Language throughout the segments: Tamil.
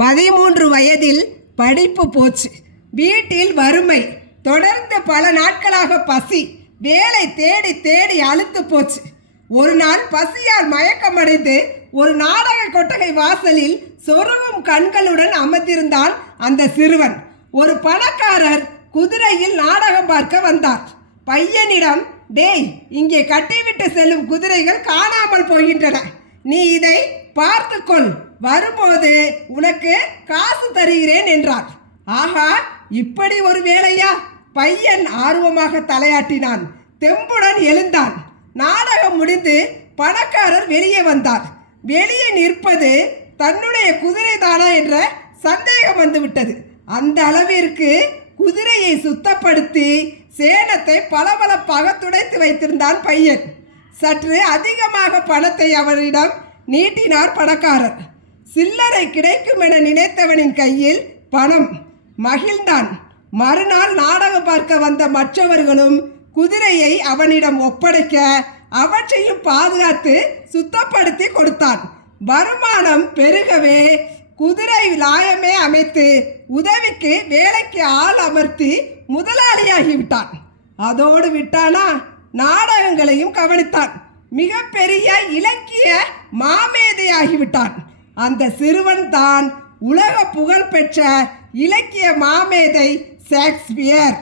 13 வயதில் படிப்பு போச்சு. வீட்டில் வறுமை, தொடர்ந்து பல நாட்களாக பசி, வேலை தேடி தேடி அலுத்து போச்சு. ஒரு நாள் பசியால் மயக்கமடைந்து ஒரு நாடக கொட்டகை வாசலில் சொருகும் கண்களுடன் அமர்ந்திருந்தான் அந்த சிறுவன். ஒரு பணக்காரர் குதிரையில் நாடகம் பார்க்க வந்தார். பையனிடம், டேய், இங்கே கட்டிவிட்டு செல்லும் குதிரைகள் காணாமல் போகின்றன, நீ இதை பார்த்துக்கொள், வரும்போது உனக்கு காசு தருகிறேன் என்றார். ஆஹா, இப்படி ஒரு வேலையா? பையன் ஆர்வமாக தலையாட்டினான். தெம்புடன் எழுந்தான். நாடகம் முடிந்து பணக்காரர் வெளியே வந்தார். வெளியே நிற்பது தன்னுடைய குதிரைதானா என்ற சந்தேகம் வந்துவிட்டது. அந்த அளவிற்கு குதிரையை சுத்தப்படுத்தி சேணத்தை பளபளப்பாக துடைத்து வைத்திருந்தான் பையன். சற்று அதிகமாக பணத்தை அவரிடம் நீட்டினார் பணக்காரர். சில்லறை கிடைக்கும் என நினைத்தவனின் கையில் பணம். மகிழ்ந்தான். மறுநாள் நாடகம் பார்க்க வந்த மற்றவர்களும் குதிரையை அவனிடம் ஒப்படைக்க அவற்றையும் பாதுகாத்து சுத்தப்படுத்தி கொடுத்தான். வருமானம் பெருகவே குதிரை லாயமே அமைத்து உதவிக்கு வேலைக்கு ஆள் அமர்த்தி முதலாளியாகிவிட்டான். அதோடு விட்டானா, நாடகங்களையும் கவனித்தான். மிகப்பெரிய இலக்கிய மாமேதையாகிவிட்டான். அந்த சிறுவன் தான் உலக புகழ் பெற்ற இலக்கிய மாமேதை ஷேக்ஸ்பியர்.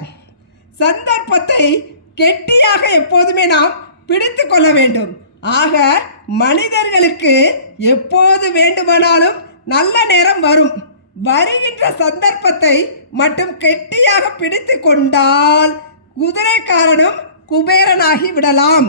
சந்தர்ப்பத்தை கெட்டியாக எப்போதுமே நாம் பிடித்து கொள்ள வேண்டும். ஆக மனிதர்களுக்கு எப்போது வேண்டுமானாலும் நல்ல நேரம் வரும். வருகின்ற சந்தர்ப்பத்தை மட்டும் கெட்டியாக பிடித்து கொண்டால் குதிரைக்காரனும் குபேரனாகி விடலாம்.